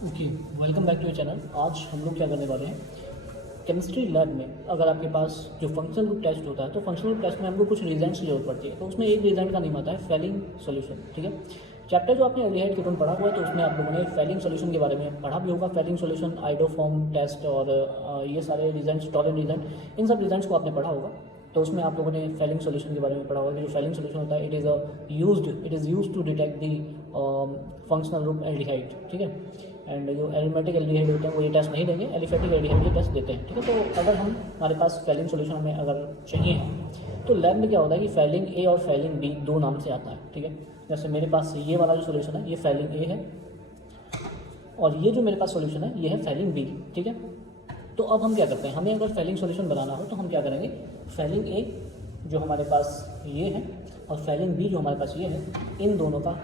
Okay, welcome back to your channel. आज हम लोग क्या करने वाले हैं, केमिस्ट्री लैब में अगर आपके पास जो फंक्शनल ग्रुप टेस्ट होता है तो फंक्शनल ग्रुप टेस्ट में हमको कुछ रिजल्ट्स की जरूरत पड़ती है। तो उसमें एक रिजल्ट का नेम आता है फेलिंग सॉल्यूशन। ठीक है, चैप्टर जो आपने एल्डिहाइड कीटोन पढ़ा हुआ है तो उसमें आप लोगों ने फेलिंग सॉल्यूशन के बारे में पढ़ा भी होगा। फेलिंग सॉल्यूशन, आइडोफॉर्म टेस्ट और ये सारे रिजल्ट्स, टॉलन रिजल्ट, इन सब रिजल्ट्स को आपने पढ़ा होगा। तो उसमें आप लोगों ने फेलिंग सॉल्यूशन के बारे में पढ़ा होगा कि जो फेलिंग सॉल्यूशन होता है it is used to detect the functional group aldehyde. ठीक है, एंड जो एरोमेटिक एल्डिहाइड होते हैं वो ये टेस्ट नहीं देंगे, एलिफेटिक एल्डिहाइड ये टेस्ट देते हैं। ठीक है, तो अगर हमारे पास फेलिंग सॉल्यूशन हमें अगर चाहिए है तो लैब में क्या होता है कि फेलिंग ए और फेलिंग बी दो नाम से आता है। ठीक है, जैसे मेरे पास ये वाला जो सॉल्यूशन है ये फेलिंग ए है और ये जो मेरे पास सॉल्यूशन है ये है फेलिंग बी। ठीक है, तो अब हम क्या करते हैं, हमें अगर फेलिंग सॉल्यूशन बनाना हो तो हम क्या करेंगे, फेलिंग ए जो हमारे पास ये है और फेलिंग बी जो हमारे पास ये है, इन दोनों का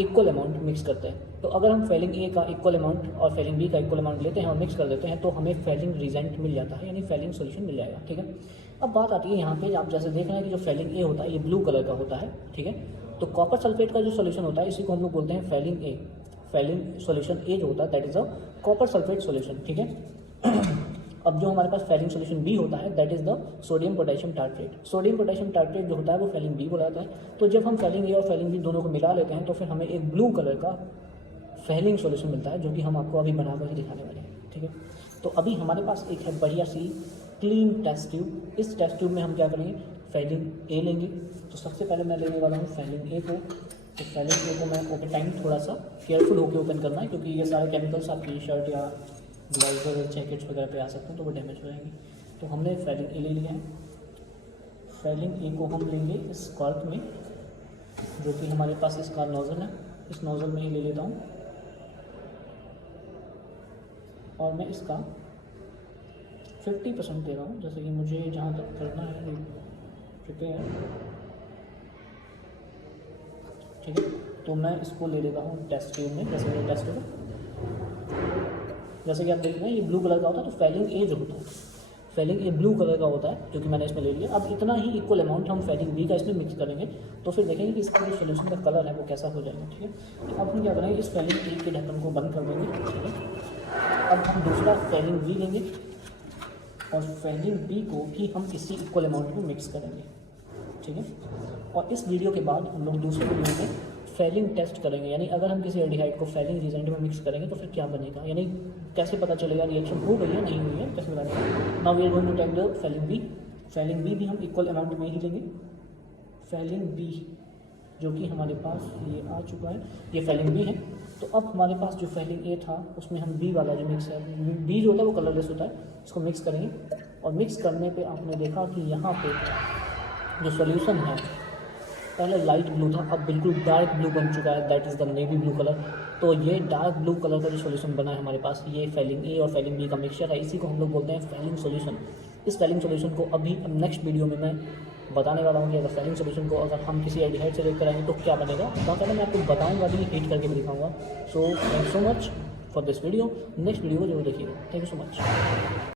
इक्वल अमाउंट मिक्स करते हैं। तो अगर हम फेलिंग ए का इक्वल अमाउंट और फेलिंग बी का इक्वल अमाउंट लेते हैं और मिक्स कर देते हैं तो हमें फेलिंग रिजेंट मिल जाता है, यानी फेलिंग सॉल्यूशन मिल जाएगा। ठीक है, अब बात आती है यहाँ पे, आप जैसे देख रहे हैं कि जो फेलिंग ए होता है ये ब्लू कलर का होता है। ठीक है, तो कॉपर सल्फेट का जो सॉल्यूशन होता है इसी को हम लोग बोलते हैं फेलिंग ए। फेलिंग सॉल्यूशन ए जो होता है that is a copper sulphate solution. ठीक है, अब जो हमारे पास फेलिंग सॉल्यूशन बी होता है that is the sodium potassium tartrate. Sodium potassium tartrate जो होता है वो फेलिंग बी बोला जाता है। तो जब हम फेलिंग ए और फेलिंग बी दोनों को मिला लेते हैं तो फिर हमें एक ब्लू कलर का फेलिंग सॉल्यूशन मिलता है जो कि हम आपको अभी बना कर ही दिखाने वाले हैं। ठीक है, तो अभी हमारे पास एक है बढ़िया सी क्लीन टेस्ट ट्यूब। इस टेस्ट ट्यूब में हम क्या करेंगे, फेलिंग ए लेंगे। तो सबसे पहले मैं लेने वाला हूँ फेलिंग ए को। तो फेलिंग ए को मैं ओपन टाइम थोड़ा सा केयरफुल होकर ओपन करना है क्योंकि ये सारे केमिकल्स आपकी शर्ट या ब्लाउजर या जैकेट्स वगैरह पे आ सकते हैं तो वो डैमेज हो जाएंगे। तो हमने फेलिंग ए ले लिया है। फेलिंग ए को हम लेंगे इस कॉर्क में जो कि हमारे पास इसका नोज़ल है, इस नोज़ल में ही ले लेता हूँ और मैं इसका 50% दे रहा हूँ, जैसे कि मुझे जहाँ तक करना है प्रिपेयर। ठीक है, तो मैं इसको ले लेता हूँ टेस्ट ट्यूब में। जैसे ये टेस्ट ट्यूब, जैसे कि आप देख रहे हैं ये ब्लू कलर का होता है। तो फेलिंग ए जो होता है, फेलिंग ए ब्लू कलर का होता है जो कि मैंने इसमें ले लिया। अब इतना ही इक्वल अमाउंट हम फेलिंग बी का इसमें मिक्स करेंगे तो फिर देखेंगे कि इसका जो सोल्यूशन का कलर है वो कैसा हो जाएगा। ठीक है, तो अब हम क्या करेंगे, इस फेलिंग ए के ढक्कन को बंद कर देंगे। ठीक है, अब हम दूसरा फेलिंग बी लेंगे और फेलिंग बी को भी हम इसी इक्वल अमाउंट में मिक्स करेंगे। ठीक है, और इस वीडियो के बाद हम लोग दूसरे वीडियो में फेलिंग टेस्ट करेंगे, यानी अगर हम किसी एल्डिहाइड को फेलिंग रिजेंट में मिक्स करेंगे तो फिर क्या बनेगा, यानी कैसे पता चलेगा रिएक्शन हो गई है नहीं हुई है, कैसे बताएंगे। Now we are going to take the Fehling B. Fehling B भी हम इक्वल अमाउंट में ही लेंगे। फेलिंग बी जो कि हमारे पास ये आ चुका है, ये फेलिंग बी है। तो अब हमारे पास जो फेलिंग ए था उसमें हम बी वाला जो मिक्स है, बी जो होता है वो कलरलेस होता है, इसको मिक्स करेंगे। और मिक्स करने पर आपने देखा कि यहाँ पर जो सोल्यूशन है पहले लाइट ब्लू था, अब बिल्कुल डार्क ब्लू बन चुका है, that is the navy blue colour. तो ये डार्क ब्लू कलर का जो सॉल्यूशन बना है हमारे पास, ये फेलिंग ए और फेलिंग बी का मिक्सचर है, इसी को हम लोग बोलते हैं फेलिंग सॉल्यूशन। इस फेलिंग सॉल्यूशन को अभी नेक्स्ट वीडियो में मैं बताने वाला हूँ कि अगर फेलिंग सॉल्यूशन को अगर हम किसी एल्डिहाइड से रेड कराएंगे तो क्या बनेगा, बाकायदा मैं आपको बताऊँगा भी, हीट करके भी दिखाऊँगा। So thank so much for this video. Next video को जरूर देखिएगा। Thank you so much.